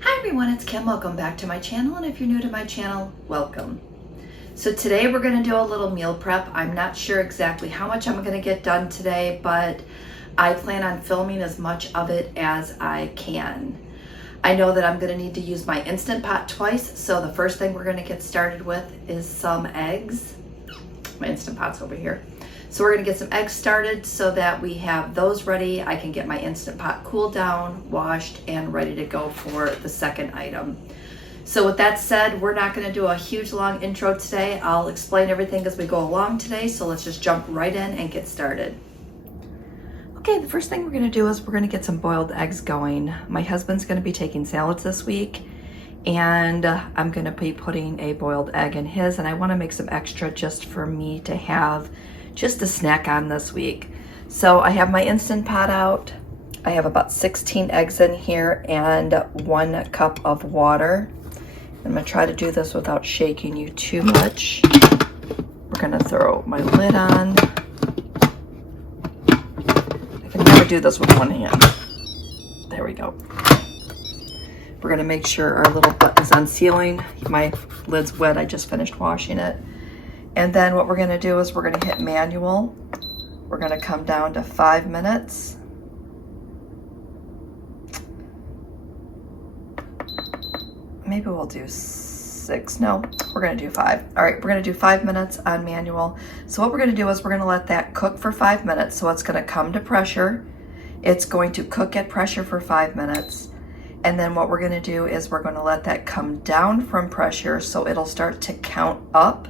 Hi everyone, it's Kim. Welcome back to my channel, and if you're new to my channel, welcome. So today we're going to do a little meal prep. I'm not sure exactly how much I'm going to get done today, but I plan on filming as much of it as I can. I know that I'm going to need to use my Instant Pot twice, so the first thing we're going to get started with is some eggs. My Instant Pot's over here. So we're going to get some eggs started so that we have those ready. I can get my Instant Pot cooled down, washed, and ready to go for the second item. So with that said, we're not going to do a huge long intro today. I'll explain everything as we go along today, so let's just jump right in and get started. Okay, the first thing we're going to do is we're going to get some boiled eggs going. My husband's going to be taking salads this week, and I'm going to be putting a boiled egg in his, and I want to make some extra just for me to have just a snack on this week. So I have my Instant Pot out. I have about 16 eggs in here and 1 cup of water. I'm gonna try to do this without shaking you too much. We're gonna throw my lid on. I can never do this with one hand. There we go. We're gonna make sure our little button's on sealing. My lid's wet, I just finished washing it. And then what we're gonna do is we're gonna hit manual. We're gonna come down to 5 minutes. Maybe we'll do 6, no, we're gonna do 5. All right, we're gonna do 5 minutes on manual. So what we're gonna do is we're gonna let that cook for 5 minutes. So it's gonna come to pressure. It's going to cook at pressure for 5 minutes. And then what we're gonna do is we're gonna let that come down from pressure so it'll start to count up.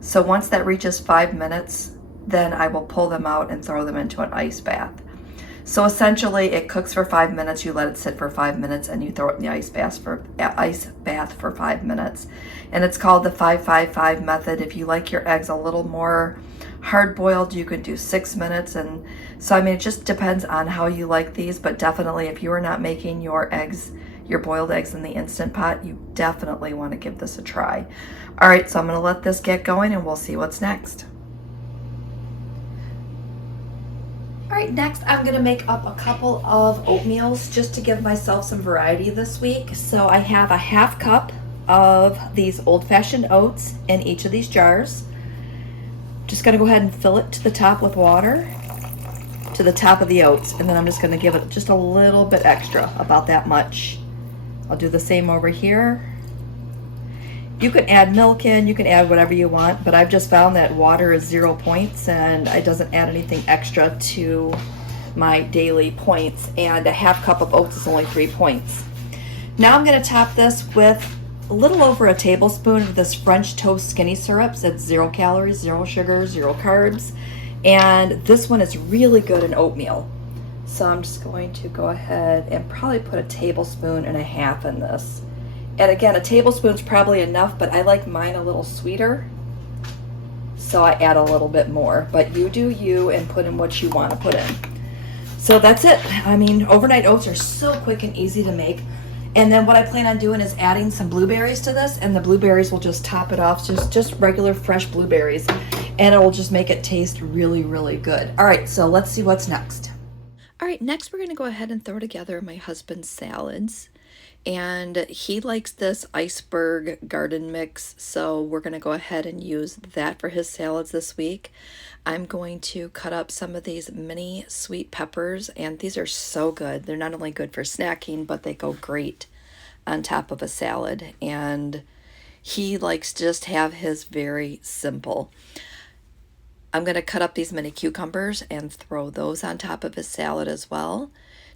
So once that reaches 5 minutes, then I will pull them out and throw them into an ice bath. So essentially it cooks for 5 minutes, you let it sit for 5 minutes, and you throw it in the ice bath for 5 minutes. And it's called the 5-5-5 method. If you like your eggs a little more hard boiled, you can do 6 minutes. And so I mean, it just depends on how you like these, but definitely if you are not making your boiled eggs in the Instant Pot, you definitely want to give this a try. All right, so I'm gonna let this get going and we'll see what's next. All right, next I'm gonna make up a couple of oatmeals just to give myself some variety this week. So I have a 1/2 cup of these old-fashioned oats in each of these jars. Just gonna go ahead and fill it to the top with water, to the top of the oats, and then I'm just gonna give it just a little bit extra, about that much. I'll do the same over here. You can add milk in, you can add whatever you want, but I've just found that water is 0 points and it doesn't add anything extra to my daily points, and a 1/2 cup of oats is only 3 points. Now I'm gonna top this with a little over a tablespoon of this French toast skinny syrups. It's 0 calories, 0 sugar, 0 carbs, and this one is really good in oatmeal. So I'm just going to go ahead and probably put 1.5 tablespoons in this. And again, 1 tablespoon's probably enough, but I like mine a little sweeter, so I add a little bit more. But you do you and put in what you want to put in. So that's it. I mean, overnight oats are so quick and easy to make. And then what I plan on doing is adding some blueberries to this, and the blueberries will just top it off, just regular fresh blueberries, and it will just make it taste really, really good. All right, so let's see what's next. All right, next we're gonna go ahead and throw together my husband's salads. And he likes this iceberg garden mix, so we're going to go ahead and use that for his salads this week. I'm going to cut up some of these mini sweet peppers, and these are so good. They're not only good for snacking, but they go great on top of a salad. And he likes to just have his very simple. I'm going to cut up these mini cucumbers and throw those on top of his salad as well.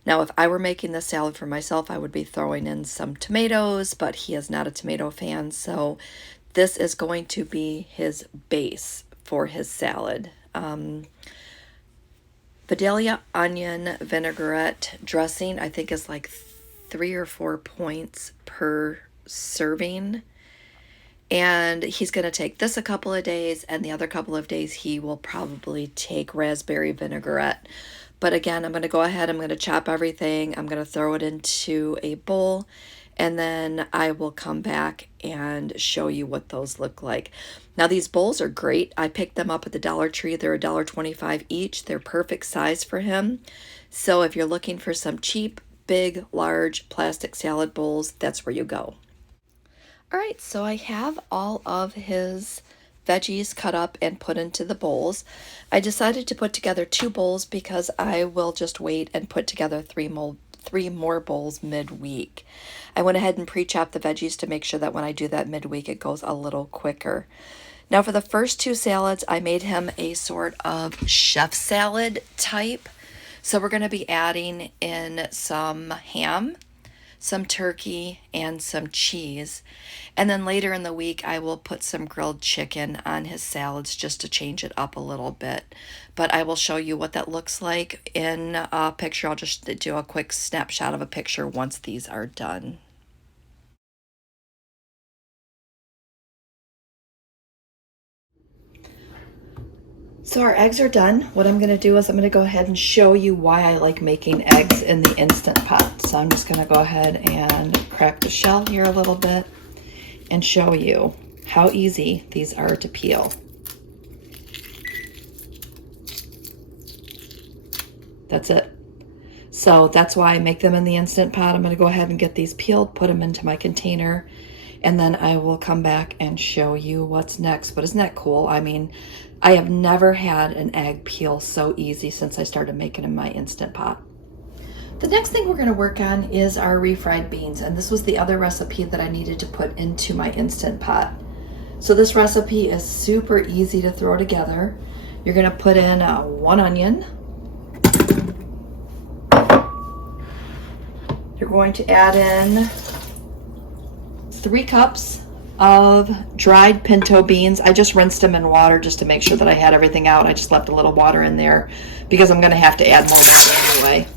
Now, if I were making this salad for myself, I would be throwing in some tomatoes, but he is not a tomato fan, so this is going to be his base for his salad. Vidalia onion vinaigrette dressing, I think, is like 3 or 4 points per serving. And he's going to take this a couple of days, and the other couple of days he will probably take raspberry vinaigrette. But again, I'm going to go ahead, I'm going to chop everything, I'm going to throw it into a bowl, and then I will come back and show you what those look like. Now these bowls are great. I picked them up at the Dollar Tree. They're $1.25 each. They're perfect size for him. So if you're looking for some cheap big, large plastic salad bowls, that's where you go. All right, so I have all of his veggies cut up and put into the bowls. I decided to put together 2 bowls because I will just wait and put together 3 more bowls midweek. I went ahead and pre-chopped the veggies to make sure that when I do that midweek, it goes a little quicker. Now for the first 2 salads, I made him a sort of chef salad type. So we're going to be adding in some ham, some turkey, and some cheese. And then later in the week, I will put some grilled chicken on his salads just to change it up a little bit. But I will show you what that looks like in a picture. I'll just do a quick snapshot of a picture once these are done. So our eggs are done. What I'm going to do is I'm going to go ahead and show you why I like making eggs in the Instant Pot. So I'm just going to go ahead and crack the shell here a little bit and show you how easy these are to peel. That's it. So that's why I make them in the Instant Pot. I'm going to go ahead and get these peeled, put them into my container, and then I will come back and show you what's next. But isn't that cool? I mean, I have never had an egg peel so easy since I started making in my Instant Pot. The next thing we're going to work on is our refried beans, and this was the other recipe that I needed to put into my Instant Pot. So this recipe is super easy to throw together. You're going to put in 1 onion. You're going to add in 3 cups of dried pinto beans. I just rinsed them in water just to make sure that I had everything out. I just left a little water in there because I'm going to have to add more water anyway.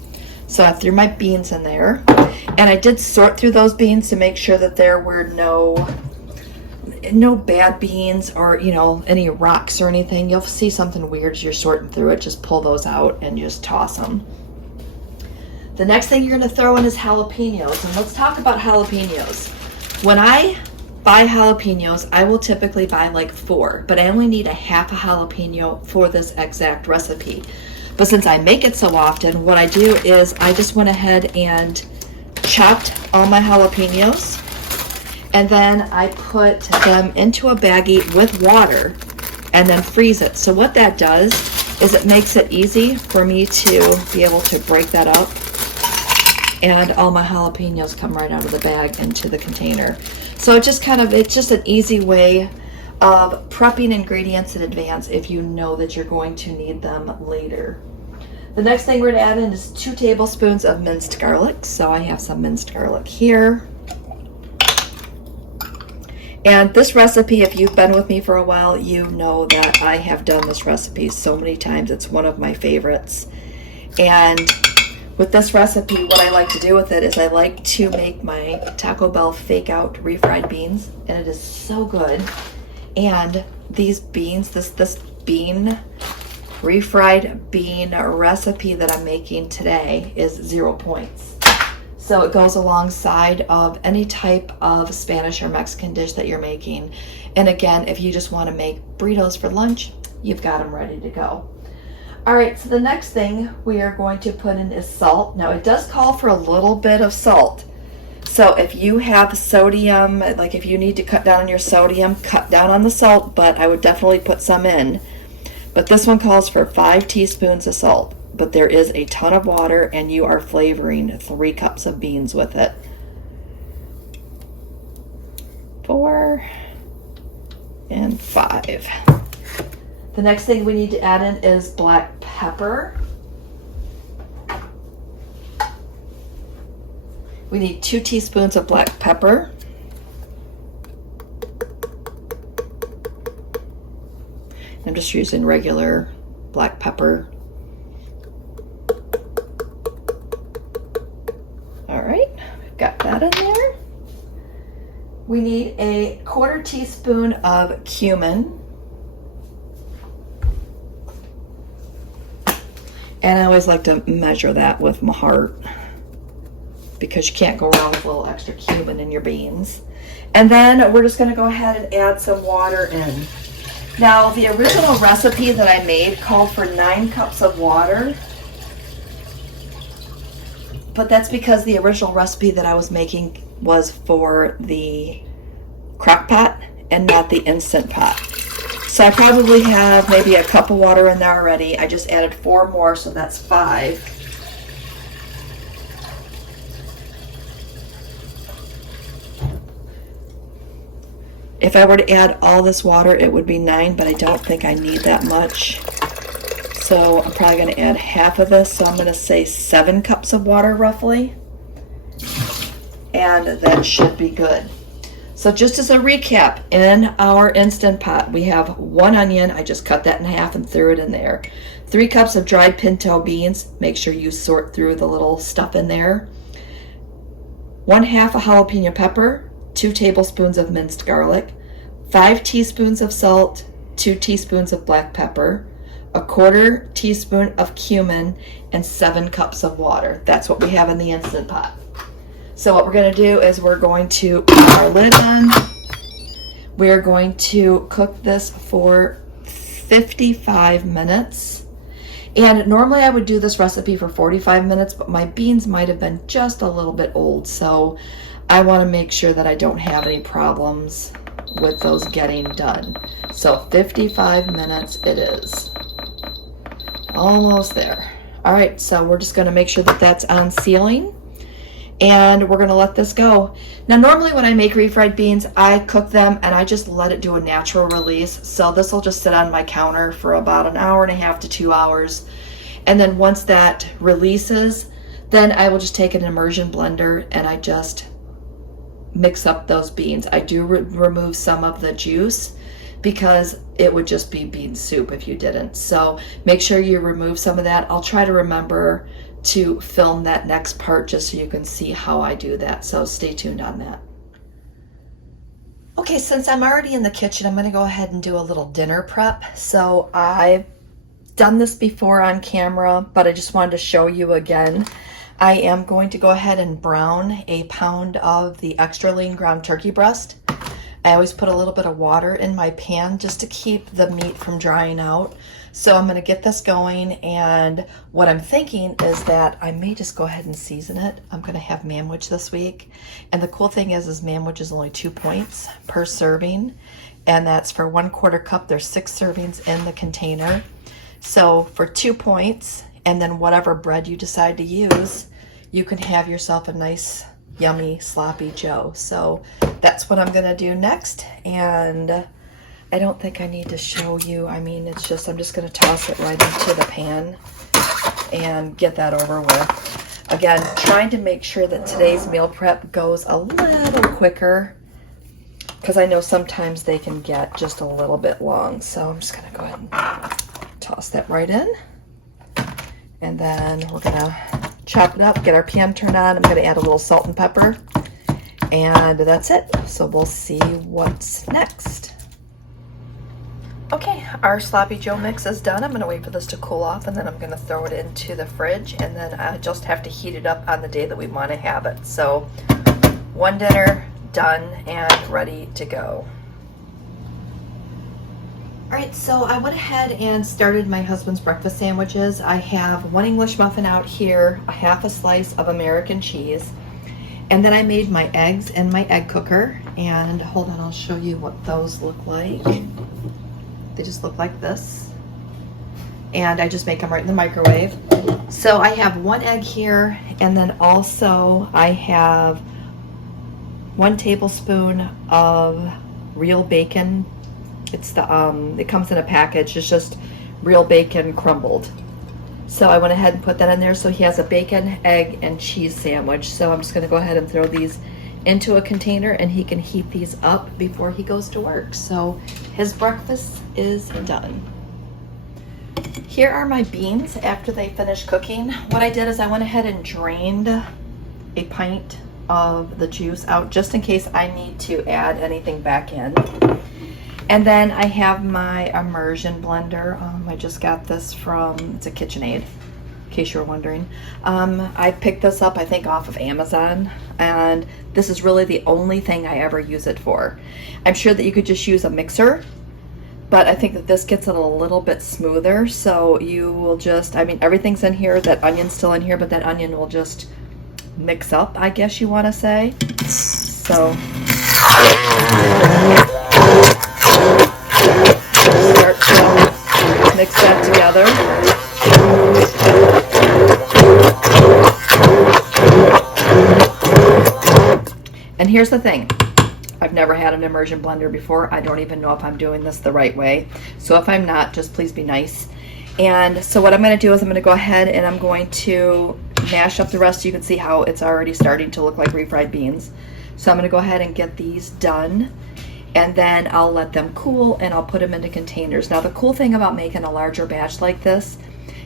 So I threw my beans in there, and I did sort through those beans to make sure that there were no bad beans or, you know, any rocks or anything. You'll see something weird as you're sorting through it. Just pull those out and just toss them. The next thing you're going to throw in is jalapenos, and let's talk about jalapenos. When I buy jalapenos, I will typically buy like 4, but I only need a half a jalapeno for this exact recipe. But since I make it so often, what I do is I just went ahead and chopped all my jalapenos, and then I put them into a baggie with water and then freeze it. So what that does is it makes it easy for me to be able to break that up, and all my jalapenos come right out of the bag into the container. So it's just an easy way of prepping ingredients in advance if you know that you're going to need them later. The next thing we're going to add in is 2 tablespoons of minced garlic. So I have some minced garlic here. And this recipe, if you've been with me for a while, you know that I have done this recipe so many times. It's one of my favorites. And with this recipe, what I like to do with it is I like to make my Taco Bell fake out refried beans, and it is so good. And these beans, this refried bean recipe that I'm making today is 0 points. So it goes alongside of any type of Spanish or Mexican dish that you're making. And again, if you just want to make burritos for lunch, you've got them ready to go. All right, so the next thing we are going to put in is salt. Now it does call for a little bit of salt. So if you have sodium, like if you need to cut down on your sodium, cut down on the salt, but I would definitely put some in. But this one calls for 5 teaspoons of salt, but there is a ton of water, and you are flavoring 3 cups of beans with it. 4 and 5. The next thing we need to add in is black pepper. We need 2 teaspoons of black pepper. I'm just using regular black pepper. All right, we've got that in there. We need a 1/4 teaspoon of cumin. And I always like to measure that with my heart, because you can't go wrong with a little extra cumin in your beans. And then we're just going to go ahead and add some water in. Now, the original recipe that I made called for 9 cups of water. but that's because the original recipe that I was making was for the crock pot and not the Instant Pot. So I probably have maybe a cup of water in there already. I just added 4 more, so that's 5. If I were to add all this water, it would be 9, but I don't think I need that much. So I'm probably going to add half of this, so I'm going to say 7 cups of water roughly. And that should be good. So just as a recap, in our Instant Pot, we have 1 onion. I just cut that in half and threw it in there. 3 cups of dried pinto beans. Make sure you sort through the little stuff in there. 1/2 a jalapeno pepper. 2 tablespoons of minced garlic. 5 teaspoons of salt. 2 teaspoons of black pepper. 1/4 teaspoon of cumin, and 7 cups of water. That's what we have in the Instant Pot. So what we're going to do is we're going to put our lid on. We're going to cook this for 55 minutes. And normally I would do this recipe for 45 minutes, but my beans might have been just a little bit old. So I want to make sure that I don't have any problems with those getting done. So 55 minutes it is. Almost there. All right, so we're just going to make sure that that's on sealing. And we're going to let this go. Now normally when I make refried beans, I cook them and I just let it do a natural release. So this will just sit on my counter for about 1.5 hours to 2 hours. And then once that releases, then I will just take an immersion blender and I just mix up those beans. I do remove some of the juice because it would just be bean soup if you didn't. So make sure you remove some of that. I'll try to remember to film that next part just so you can see how I do that. So stay tuned on that. Okay, since I'm already in the kitchen, I'm going to go ahead and do a little dinner prep. So I've done this before on camera, but I just wanted to show you again. I am going to go ahead and brown 1 pound of the extra lean ground turkey breast. I always put a little bit of water in my pan just to keep the meat from drying out. So I'm going to get this going, and what I'm thinking is that I may just go ahead and season it. I'm going to have manwich this week, and the cool thing is manwich is only 2 points per serving, and that's for 1/4 cup. There's 6 servings in the container. So for 2 points, and then whatever bread you decide to use, you can have yourself a nice, yummy, sloppy joe. So that's what I'm going to do next, and I don't think I need to show you. I mean, it's just, I'm just going to toss it right into the pan and get that over with. Again, trying to make sure that today's meal prep goes a little quicker because I know sometimes they can get just a little bit long. So I'm just going to go ahead and toss that right in. And then we're going to chop it up, get our pan turned on. I'm going to add a little salt and pepper. And that's it. So we'll see what's next. Okay, our sloppy joe mix is done. I'm going to wait for this to cool off, and then I'm going to throw it into the fridge, and then I just have to heat it up on the day that we want to have it. So one dinner done and ready to go. All right, so I went ahead and started my husband's breakfast sandwiches. I have 1 English muffin out here, a 1/2 slice of American cheese, and then I made my eggs in my egg cooker. And hold on, I'll show you what those look like. They just look like this. And I just make them right in the microwave. So I have 1 egg here, and then also I have 1 tablespoon of real bacon. It's the it comes in a package. It's just real bacon crumbled. So I went ahead and put that in there. So he has a bacon, egg, and cheese sandwich. So I'm just going to go ahead and throw these into a container, and he can heat these up before he goes to work. So his breakfast is done. Here are my beans after they finished cooking. What I did is I went ahead and drained a pint of the juice out just in case I need to add anything back in. And then I have my immersion blender. I just got this from, it's a KitchenAid, in case you were wondering. I picked this up, I think, off of Amazon, and this is really the only thing I ever use it for. I'm sure that you could just use a mixer, but I think that this gets it a little bit smoother. So you will just, I mean, everything's in here, that onion's still in here, but that onion will just mix up, I guess you want to say. So start to mix that together. And here's the thing. I've never had an immersion blender before. I don't even know if I'm doing this the right way. So if I'm not, just please be nice. And so what I'm going to do is I'm going to go ahead and I'm going to mash up the rest. You can see how it's already starting to look like refried beans. So I'm going to go ahead and get these done. And then I'll let them cool and I'll put them into containers. Now the cool thing about making a larger batch like this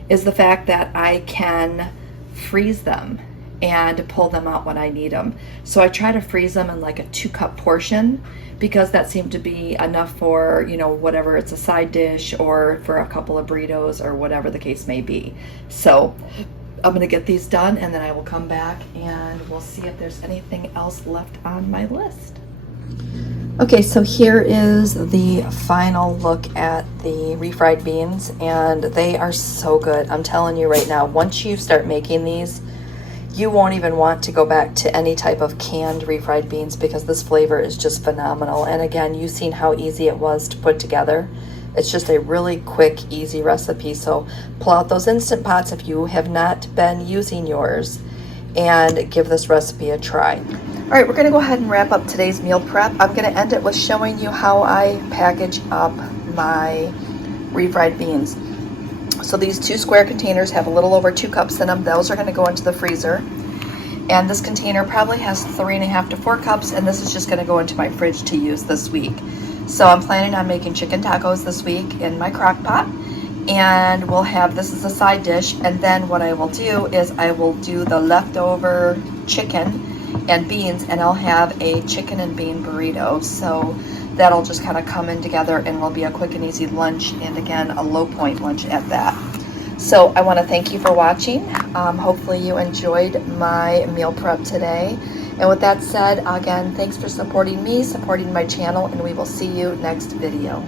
is the fact that I can freeze them and pull them out when I need them. So I try to freeze them in like a 2-cup portion because that seemed to be enough for, you know, whatever, it's a side dish or for a couple of burritos or whatever the case may be. So I'm gonna get these done and then I will come back and we'll see if there's anything else left on my list. Okay, so here is the final look at the refried beans and they are so good. I'm telling you right now, once you start making these, you won't even want to go back to any type of canned refried beans because this flavor is just phenomenal. And again, you've seen how easy it was to put together. It's just a really quick, easy recipe. So pull out those Instant Pots if you have not been using yours and give this recipe a try. All right, we're gonna go ahead and wrap up today's meal prep. I'm gonna end it with showing you how I package up my refried beans. So these 2 square containers have a little over 2 cups in them. Those are going to go into the freezer. And this container probably has 3.5 to 4 cups, and this is just going to go into my fridge to use this week. So I'm planning on making chicken tacos this week in my crock pot. And we'll have this as a side dish. And then what I will do is I will do the leftover chicken and beans, and I'll have a chicken and bean burrito. So that'll just kind of come in together and will be a quick and easy lunch, and again, a low point lunch at that. So I want to thank you for watching. Hopefully you enjoyed my meal prep today. And with that said, again, thanks for supporting me, supporting my channel, and we will see you next video.